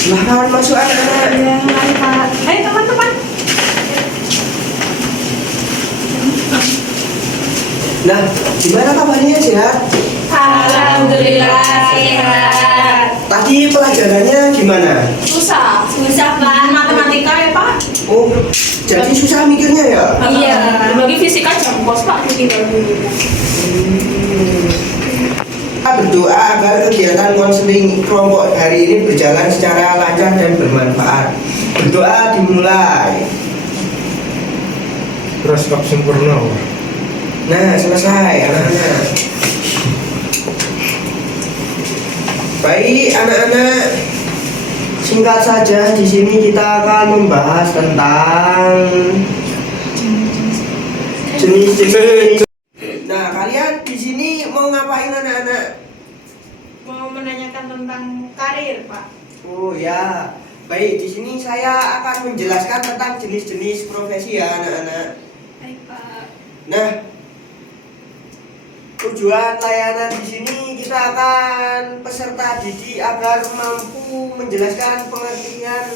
Silahkan masuk anak-anak. Ya, hai Pak. Hai teman-teman. Nah, gimana kabarnya, sehat? Alhamdulillah sehat. Tadi pelajarannya gimana? Susah Pak. Matematika ya Pak. Oh, jadi susah mikirnya ya? Iya. Bagi fisika jam kos Pak ditinggal dulu. Kita berdoa agar kegiatan konseling kelompok hari ini berjalan secara lancar dan bermanfaat. Berdoa dimulai. Terus bab sempurna. Nah, selesai anak-anak. Baik anak-anak, singkat saja di sini kita akan membahas tentang jenis-jenis. Nah, kalian di sini mau ngapain anak-anak? Mau menanyakan tentang karir Pak. Oh ya, baik di sini saya akan menjelaskan tentang jenis-jenis profesi ya anak-anak. Baik Pak. Nah, tujuan layanan di sini kita akan peserta didik agar mampu menjelaskan pengertian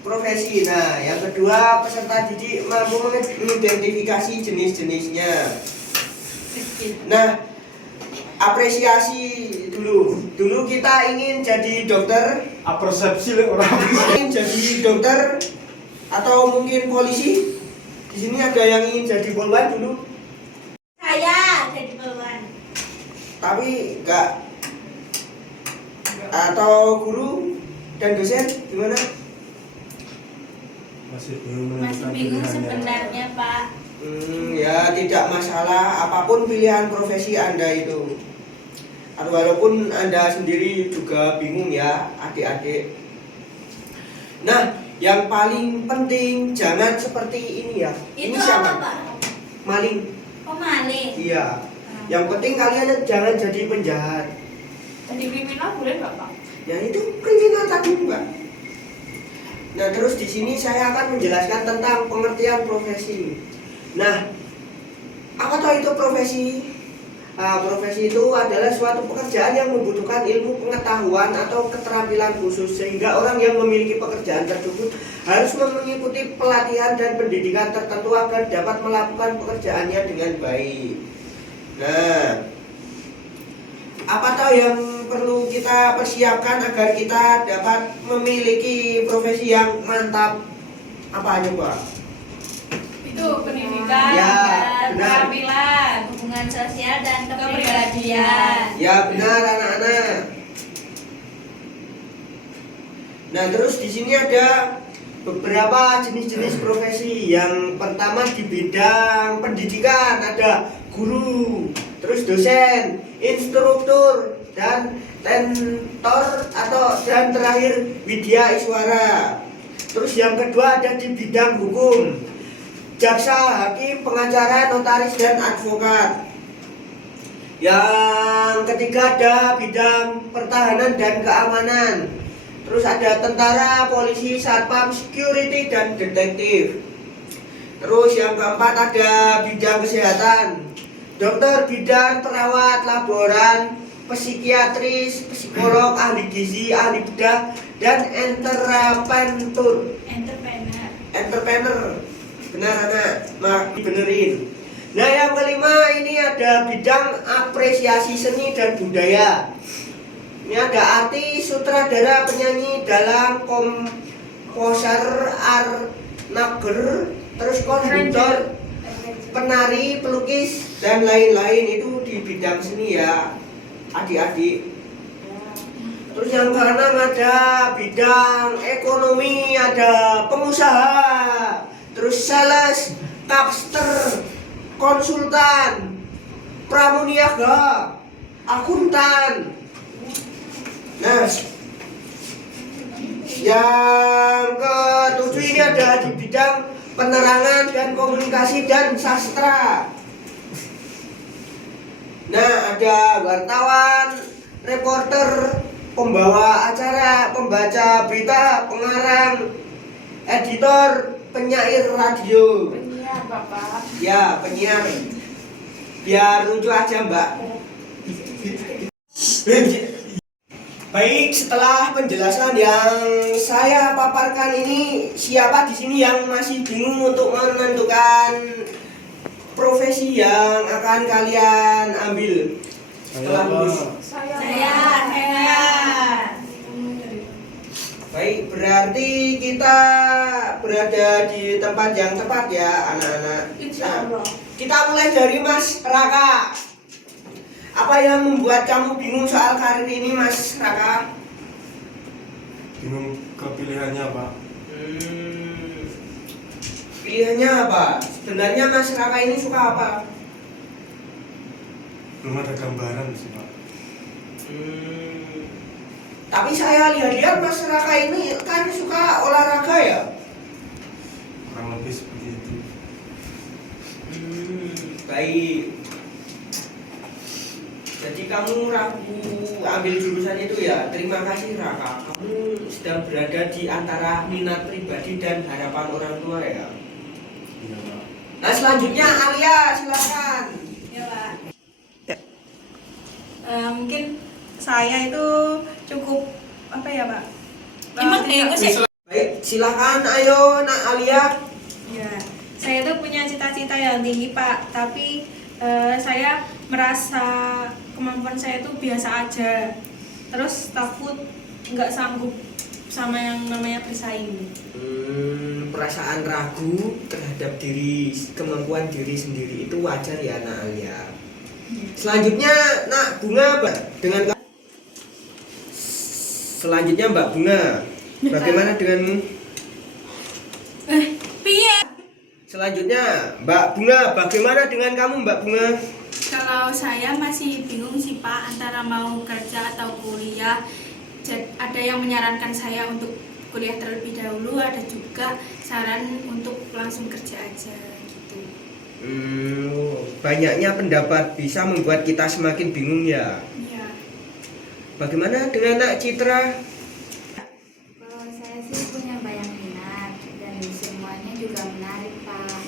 profesi. Nah, yang kedua peserta didik mampu mengidentifikasi jenis-jenisnya. Nah, apresiasi dulu. Dulu kita ingin jadi dokter, Persepsi lek ora. ingin jadi dokter atau mungkin polisi. Di sini ada yang ingin jadi polwan dulu. Saya jadi polwan. Tapi enggak, atau guru dan dosen gimana? Masih bingung Masih bingung sebenarnya Pak. Ya tidak masalah apapun pilihan profesi Anda itu. Walaupun Anda sendiri juga bingung ya adik-adik. Nah, yang paling penting jangan seperti ini ya. Itu Ini siapa? apa Pak? Maling. Pemaling. Iya. Yang penting kalian jangan jadi penjahat. Jadi kriminal boleh nggak Pak? Ya itu kriminal tadi Mbak. Nah terus di sini saya akan menjelaskan tentang pengertian profesi. Nah, apa tahu itu profesi? Profesi itu adalah suatu pekerjaan yang membutuhkan ilmu pengetahuan atau keterampilan khusus sehingga orang yang memiliki pekerjaan tersebut harus mengikuti pelatihan dan pendidikan tertentu agar dapat melakukan pekerjaannya dengan baik. Nah, apa tahu yang perlu kita persiapkan agar kita dapat memiliki profesi yang mantap? Apa aja Pak? Itu pendidikan, Ya, dan benar. keterampilan. Hubungan sosial dan Kepribadian. kepribadian. Ya benar anak-anak. Nah terus di sini ada beberapa jenis-jenis profesi. Yang pertama di bidang pendidikan ada guru, terus dosen, instruktur, dan tentor dan terakhir widya iswara. Terus yang kedua ada di bidang hukum, jaksa, hakim, pengacara, notaris, dan advokat. Yang ketiga ada bidang pertahanan dan keamanan. Terus ada tentara, polisi, satpam, security, dan detektif. Terus yang keempat ada bidang kesehatan, dokter, bidan, perawat, laboran, psikiatris, psikolog, ahli gizi, ahli bedah, dan entrepreneur. Entrepreneur. Benar anak, dibenerin. Nah yang kelima ini ada bidang apresiasi seni dan budaya. Ini ada artis, sutradara, penyanyi, dalang, komposer, arnager, terus konduktor, penari, pelukis, dan lain-lain. Itu di bidang seni ya adik-adik. Terus yang keenam ada bidang ekonomi, ada pengusaha, terus sales, kapster, konsultan, pramuniaga, akuntan. Nah, yang ketujuh ini ada di bidang penerangan dan komunikasi dan sastra. Nah, ada wartawan, reporter, pembawa acara, pembaca berita, pengarang, editor, penyair radio. Penyiar Bapak. Ya, penyiar. Biar lucu aja, Mbak. Baik, setelah penjelasan yang saya paparkan ini, siapa di sini yang masih bingung untuk menentukan profesi yang akan kalian ambil setelah lulus? Saya. Baik, berarti kita berada di tempat yang tepat ya, anak-anak. Insya Allah. Kita mulai dari Mas Raka. Apa yang membuat kamu bingung soal karir ini, Mas Raka? Bingung kepilihannya Pak. Pilihannya apa? Sebenarnya Mas Raka ini suka apa? Belum ada gambaran sih Pak. Tapi saya lihat-lihat Mas Raka ini kan suka olahraga ya? Kurang lebih seperti itu. Baik. Jadi kamu ragu ambil jurusan itu ya? Terima kasih Raka. Kamu sedang berada di antara minat pribadi dan harapan orang tua ya? Iya Pak. Nah selanjutnya Alia, silakan. Ya Pak. Mungkin saya itu cukup apa ya Pak? Baik, silakan ayo Nak Alia. Ya, saya tuh punya cita-cita yang tinggi Pak, tapi saya merasa kemampuan saya tuh biasa aja. Terus takut nggak sanggup sama yang namanya bersaing. Perasaan ragu terhadap kemampuan diri sendiri itu wajar ya Nak Alia. Selanjutnya Nak Bunga, Selanjutnya Mbak Bunga, bagaimana denganmu? Piye? Selanjutnya Mbak Bunga, bagaimana dengan kamu Mbak Bunga? Kalau saya masih bingung sih Pak antara mau kerja atau kuliah. Ada yang menyarankan saya untuk kuliah terlebih dahulu, ada juga saran untuk langsung kerja aja gitu. Banyaknya pendapat bisa membuat kita semakin bingung ya. Iya. Bagaimana dengan Nak Citra? Kalau saya sih punya banyak minat dan semuanya juga menarik Pak.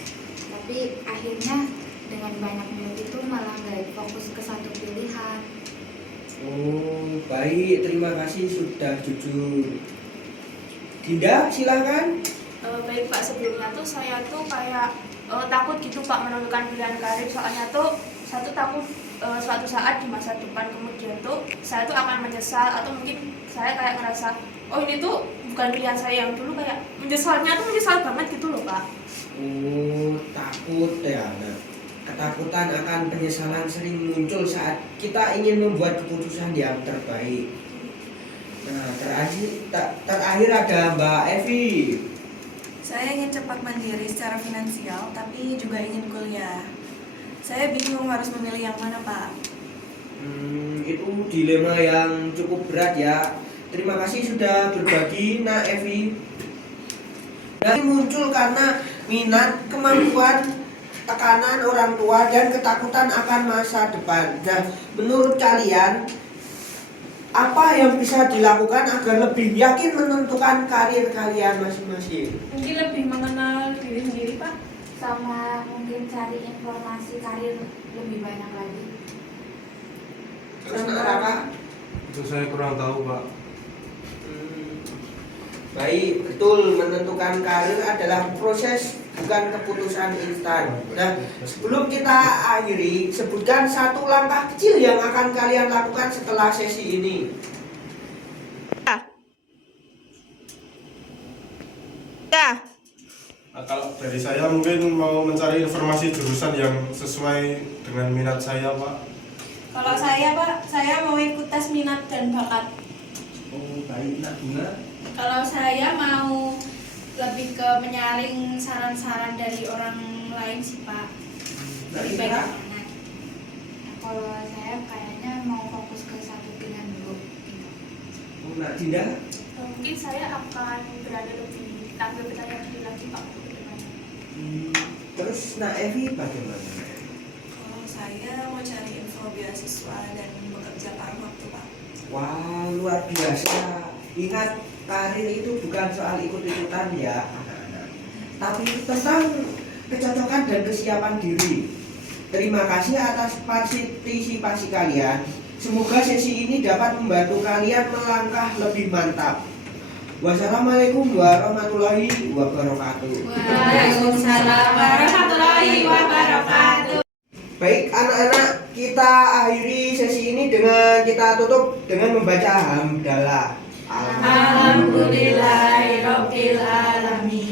Tapi akhirnya dengan banyak minat itu malah nggak fokus ke satu pilihan. Oh, baik, terima kasih sudah jujur. Dinda, silakan. Baik Pak, sebelumnya tuh saya tuh kayak takut gitu Pak menentukan pilihan karir, soalnya tuh saya tuh takut suatu saat di masa depan kemudian tuh saya tuh akan menyesal, atau mungkin saya kayak ngerasa oh ini tuh bukan pilihan saya yang dulu, kayak menyesalnya tuh menyesal banget gitu loh Pak. Oh, takut ya. Nah, ketakutan akan penyesalan sering muncul saat kita ingin membuat keputusan yang terbaik. Nah, terakhir ada Mbak Evi. Saya ingin cepat mandiri secara finansial, tapi juga ingin kuliah. Saya bingung harus memilih yang mana, Pak. Itu dilema yang cukup berat ya. Terima kasih sudah berbagi, Nak Evi. Dan muncul karena minat, kemampuan, tekanan orang tua, dan ketakutan akan masa depan. Nah, menurut kalian, apa yang bisa dilakukan agar lebih yakin menentukan karir kalian masing-masing? Mungkin lebih mengenal diri sendiri Pak. Sama mungkin cari informasi karir lebih banyak lagi. Terus Nak Raka? Itu saya kurang tahu Pak. Baik, betul, menentukan karir adalah proses, bukan keputusan instan. Nah, sebelum kita akhiri, sebutkan satu langkah kecil yang akan kalian lakukan setelah sesi ini. Nah, kalau dari saya mungkin mau mencari informasi jurusan yang sesuai dengan minat saya Pak. Kalau saya Pak, saya mau ikut tes minat dan bakat. Oh, baik, Nak Bunga. Kalau saya mau lebih ke menyaring saran-saran dari orang lain sih Pak. Lebih baik Nah, mana? Kalau saya kayaknya mau fokus ke satu pilihan dulu. oh, Nak Dinda. Mungkin saya akan berada lebih tampil bertanya diri lagi Pak. Terus Nak Evi bagaimana? Kalau saya mau cari info beasiswa dan bekerja paruh waktu, Pak. Wah, luar biasa. Ingat, karir itu bukan soal ikut-ikutan ya anak-anak, tapi tentang kecocokan dan kesiapan diri. Terima kasih atas partisipasi kalian. Semoga sesi ini dapat membantu kalian melangkah lebih mantap. Wassalamualaikum warahmatullahi wabarakatuh. Waalaikumsalam warahmatullahi wabarakatuh. Baik anak-anak, kita akhiri sesi ini dengan kita tutup dengan membaca hamdalah. Alhamdulillahirabbil alamin.